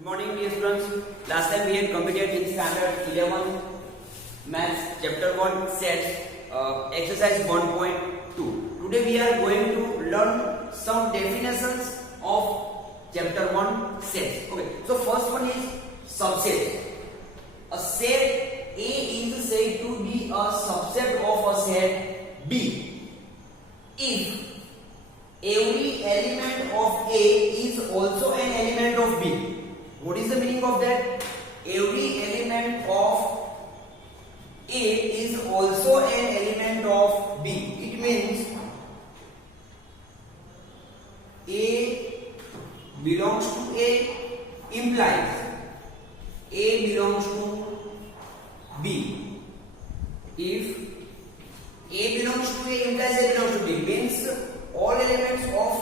Good morning, dear students. Last time we had completed in standard 11 maths chapter 1 sets exercise 1.2. Today we are going to learn some definitions of chapter 1 sets. Okay, so first one is subset. A set A is said to be a subset of a set B if every element of A is also an element of B. What is the meaning of that? Every element of A is also an element of B. It means A belongs to A implies A belongs to B. If A belongs to A implies A belongs to B means all elements of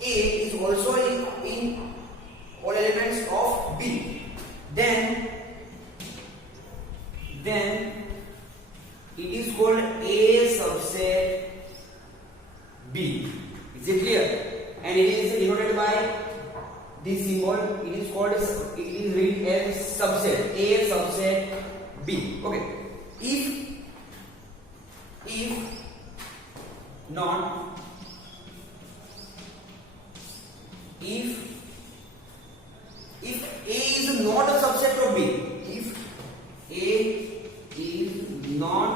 A is also in all elements of B. Then it is called A subset B. Is it clear? And it is denoted by this symbol. It is called it is written as subset A subset B. Okay. If not if A is not a subset of B, if A is not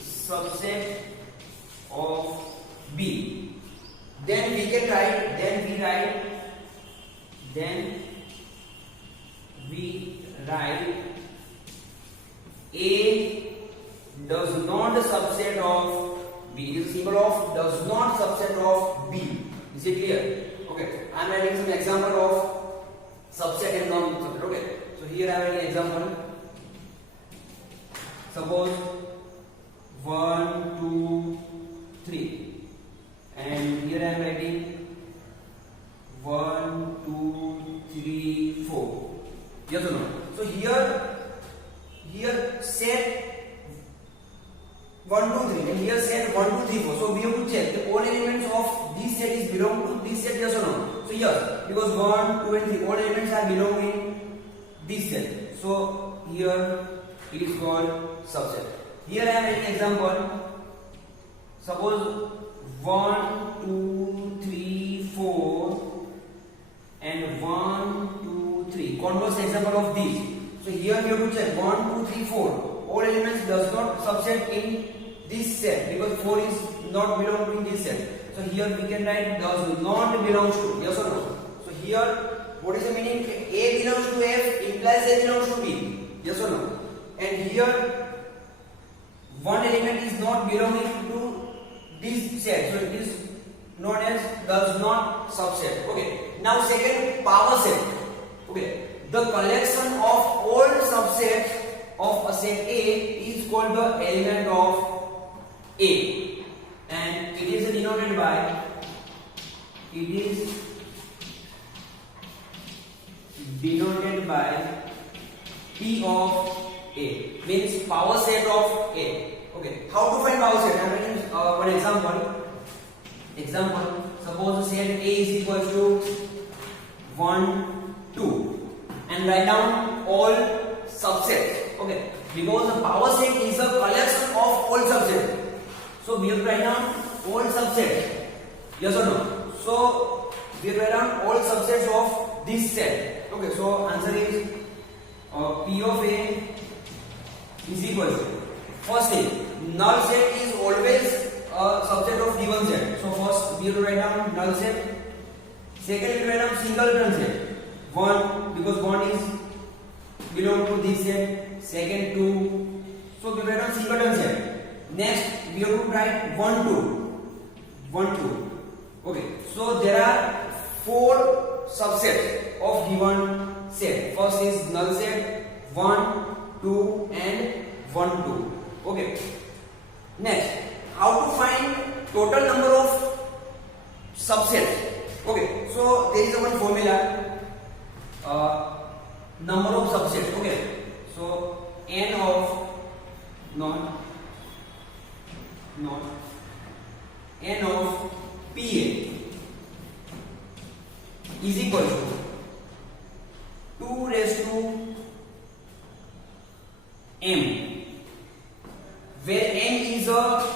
subset of B, then we write A does not subset of B. It is a symbol of does not subset of B. Is it clear? Okay, I am writing some example of subset and non-subset. Okay, so here I am writing example. Suppose 1, 2, 3, and here I am writing 1, 2, 3, 4. Yes or no? So here set 1, 2, 3, and here set 1, 2, 3, 4. So we have to check the all elements of this set is belong to this set, yes or no? So yes, because 1, 2, and 3 all elements are belong in this set. So here it is called subset. Here I am taking example. Suppose 1, 2, 3, 4, and 1, 2, 3. Converse example of these. So here we have to check 1, 2, 3, 4. All elements does not subset in this set because 4 is not belong to this set. So here we can write does not belongs to, yes or no? So here what is the meaning? A belongs to F implies A belongs to B, yes or no? And here one element is not belonging to this set, so it is known as does not subset. Okay. Now second, power set. Okay. The collection of all subsets of a set A is called the element of A, and it is denoted by P of A, means power set of A. Okay, how to find power set? I am writing one example. Suppose set A is equal to 1, 2, and write down all subsets. Okay, because the power set is a collection of all subsets. So we have to write down all subsets. Yes or no? So we have to write down all subsets of this set. Okay, so answer is P of A is equal to, first thing, null set is always a subset of given set. So first we have to write down null set. Second we write down singleton set. 1 because 1 is belong to this set. Second 2. So we write down singleton set. Next we have to write 1, 2. Okay. So there are 4 subsets of given set. First is null set 1, 2, and 1, 2. Okay. Next, how to find total number of subsets? Okay. So there is one formula. Number of subsets. Okay. So n of n of PA is equal to 2 raised to m, where m is a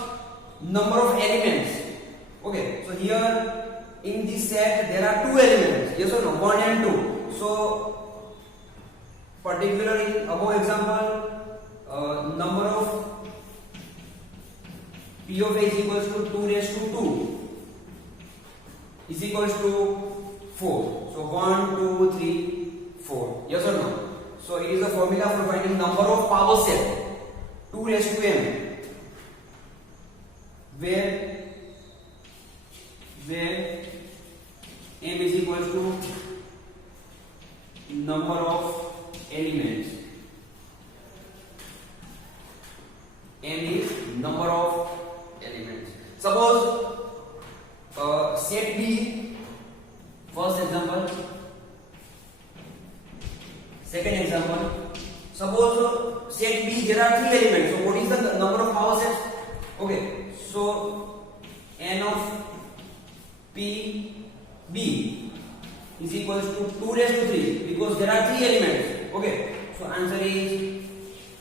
number of elements. Okay, so here in this set there are two elements, yes or no, 1 and 2. So particularly in above example, number of p of a is equals to 2 raised to 2 is equals to 4. So 1 2 3 4, yes or no? So it is a formula for finding number of power set 2 raised to m, where m is equals to number of elements. M is number of elements. Suppose set B, first example. Second example, suppose set B there are 3 elements. So what is the number of power sets? Okay, so n of p b is equals to 2 raised to 3 because there are 3 elements. Okay, so answer is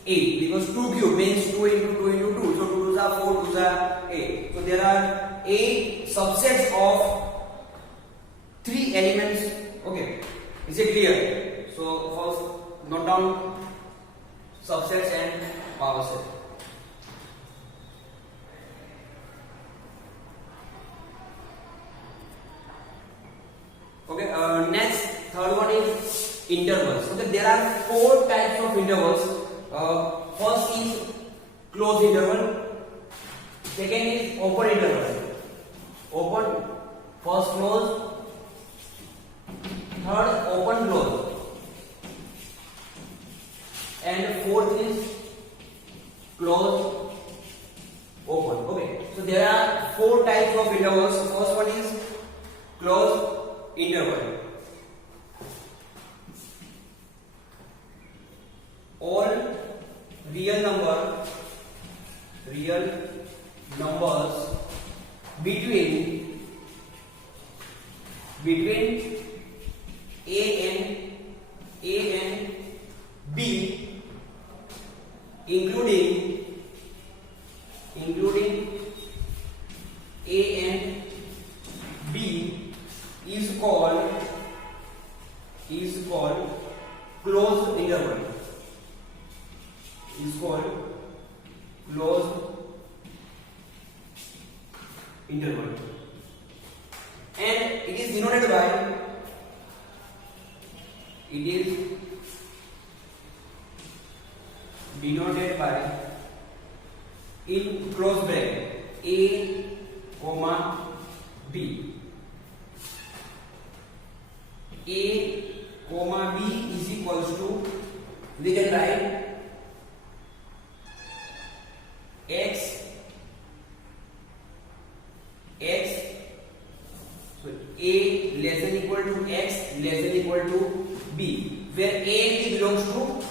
8 because 2 cube means 2 into 2 into 2. So 2 2s are 4, 2s are 8. So there are 8 subsets of 3 elements. Okay, is it clear? So first note down subsets and power set. Okay, next third one is intervals. Okay, there are 4 types of intervals. First is closed interval. Second is open interval. Open, first close. Third open close. And fourth is close open. Okay, so there are 4 types of intervals. So first one is closed interval. All real numbers between a and b, including a and b, is called closed interval. Is called closed interval, and it is denoted by in close bracket a comma b. A comma b is equals to, we can write x, so a less than equal to x less than equal to b, where a and b belongs to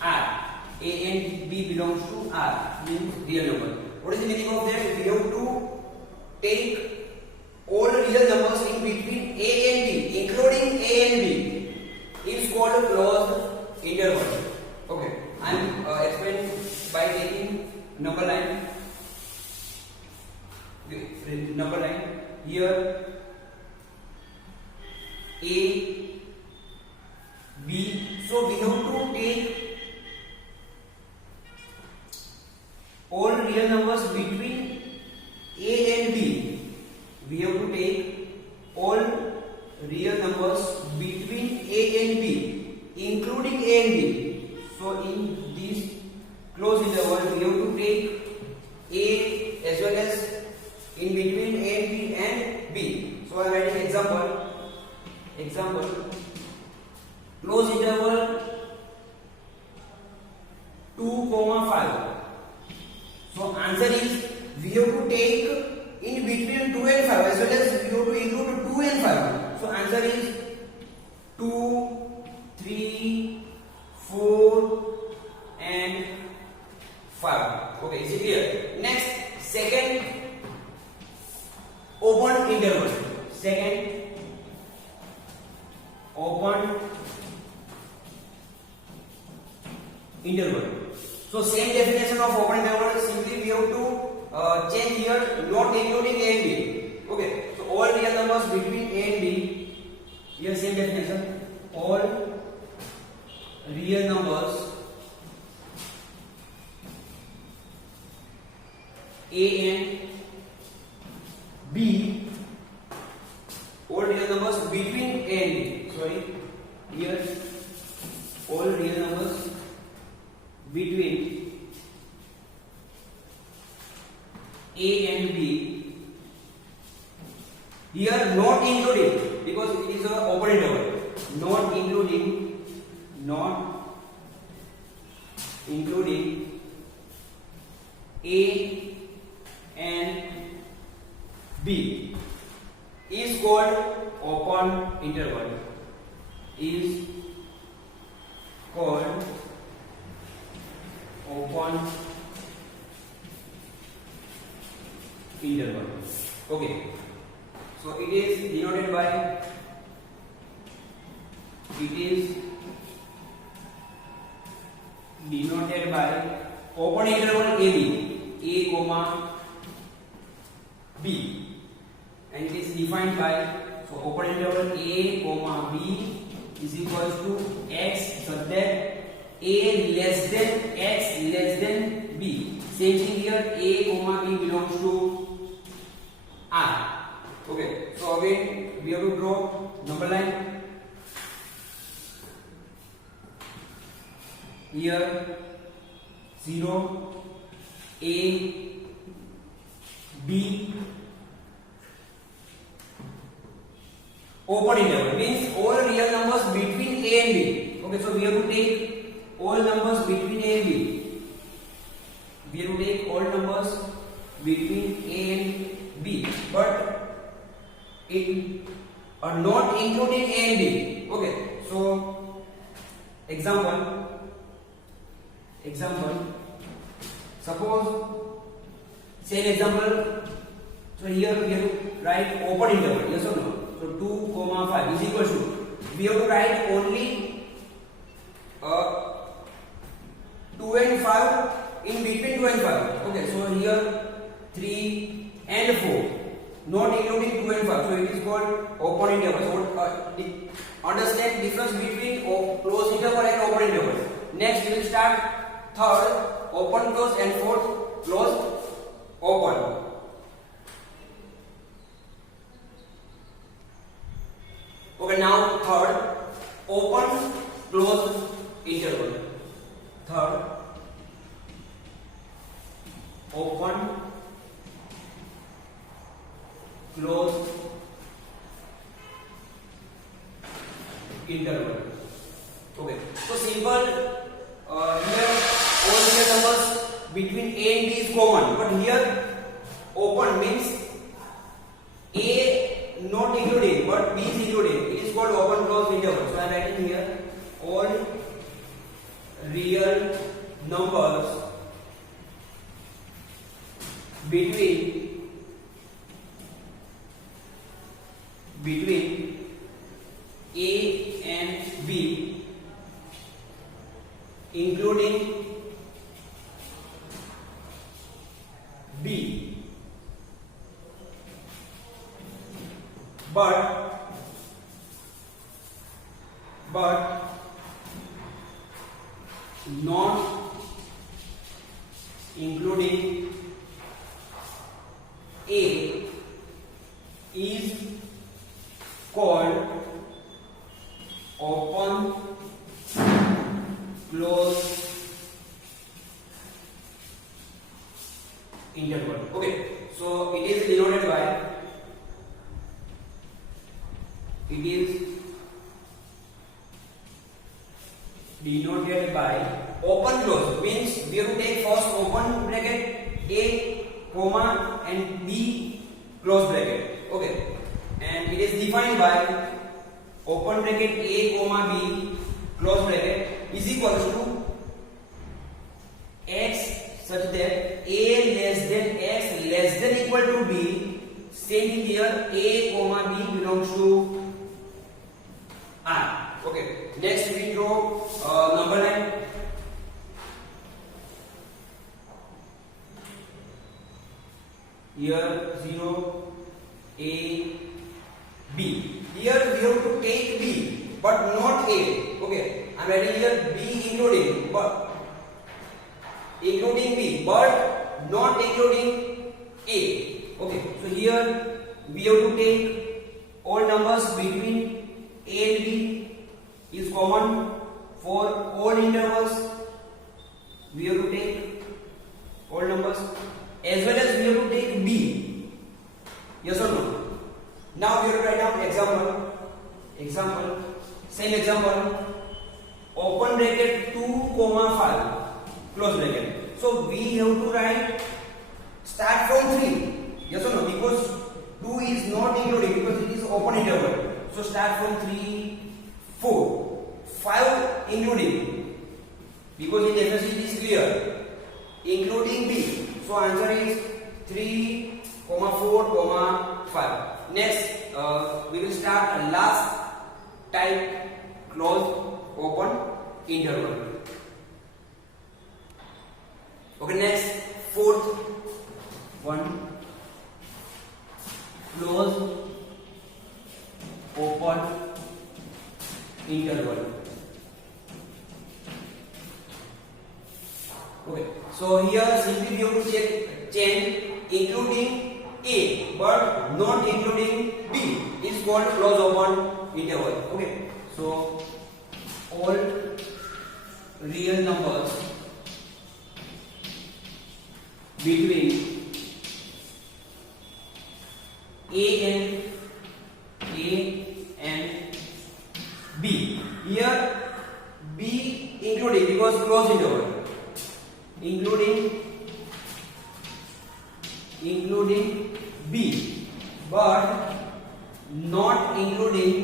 r. A and b belongs to r, means real number. What is the meaning of that? We have to take all real numbers in between a and b, including a and b. It's called a closed interval. Okay, I am explaining by taking number line. Number line here, a, b. So we have to take all real numbers between a and b. We have to take all real numbers between a and b, including a and b. So in this closed interval, we have to take a as well as in between a and b and b. So I am writing example. Closed interval 2,5. So answer is, we have to take in between 2 and 5 as well as we have to include 2 and 5. So answer is 2, 3, 4 and 5. Okay, is it clear? Next, second open interval. Second open interval. So same definition of open interval, simply we have to change here, not including a and b. Okay, so all real numbers between a and b, here same definition, all real numbers a and b, all real numbers between a and b, sorry, here all real numbers between a and b, here not including, because it is a open interval, not including a and b is called open interval, is called open interval. Okay, so it is denoted by, open interval a comma b, and it is defined by, so open interval a comma b is equals to x such that a less than x less than b. Same thing here, a comma b belongs to R. Okay, so again we have to draw number line. Here 0, a, b, open interval means all real numbers between a and b. Okay, so we have to take all numbers between a and b. We have to take all numbers between a and b, but it are not including a and b. Okay, so example, suppose, say an example, so here we have to write open interval, yes or no? So 2 comma 5 is equal to, we have to write only 2 and 5 in between 2 and 5. Okay, so here 3 and 4, not including 2 and 5, so it is called open interval. So understand difference between closed interval and open interval. Next we will start third, open close, and fourth, close open. Okay, now third, open close interval. Third, open close interval. Okay, so simple. Here all real numbers between a and b is common, but here open means a not including but b is including. It is called open close interval. So I am writing here all real numbers between a and b, including b, but not including a, is called open close interval. Okay, so it is denoted by, open close means we have to take first open bracket a comma and b close bracket. Okay, and it is defined by open bracket a comma b close bracket is equals to x such that a less than x less than equal to b. Same here, a comma b belongs to R. here 0 A B. Here we have to take B but not A. Okay, I'm writing here B including B but not including A. Okay, so here we have to take all numbers between A and B is common for all intervals. We have to take all numbers as well as we have to take B. Yes or no? Now we have to write down example. Same example. Open bracket 2, 5 close bracket. So we have to write start from 3. Yes or no? Because 2 is not including because it is open interval. So start from 3, 4, 5 including because in FSC it is clear including B. So answer is 3, 4, 5. Next we will start last type close open interval. Okay, next fourth one close open interval. Okay, so here simply we have to change including A but not including B is called close open interval. Okay, so all real numbers between A and B. Here B including because close interval including B but not including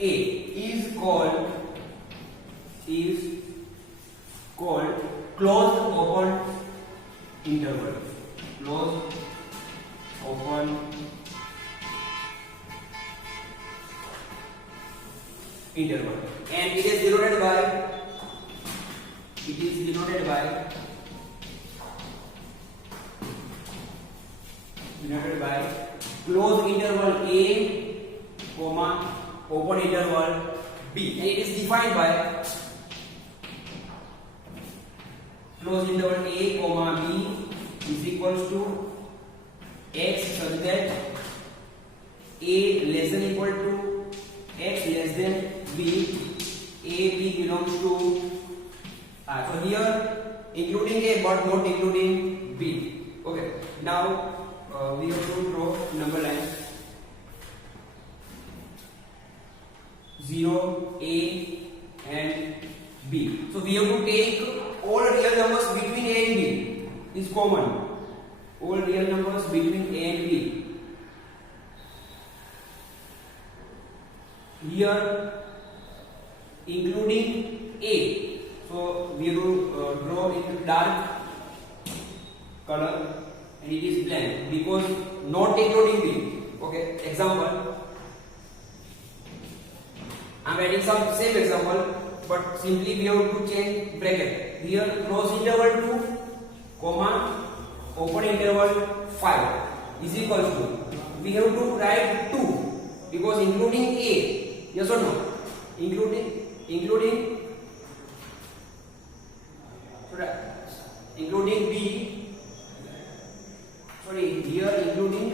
A is called closed open interval. Closed open interval, and it is denoted by closed interval A, open interval B, and it is defined by closed interval A, B is equals to x such that A less than equal to x less than B, A, B belongs to so here including A but not including B. Okay, now we have to draw number line 0, A and B. So we have to take all real numbers between A and B is common. All real numbers between A and B. Here including A. So we have to draw in dark color and it is blank because not including B. Okay, example. I am writing some same example but simply we have to change bracket. Here close interval 2, open interval 5 is equals to we have to write 2 because including A. Yes or no? Including B. Sorry, here including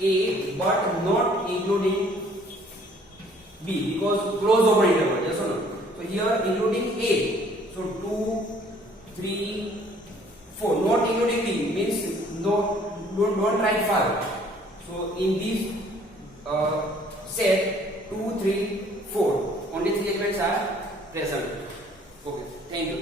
A but not including B because close open interval. Yes or no? So here including A. So 2, 3, 4 not including B means don't write 5. So in this set 2, 3, 4 only 3 elements are present. Okay, thank you.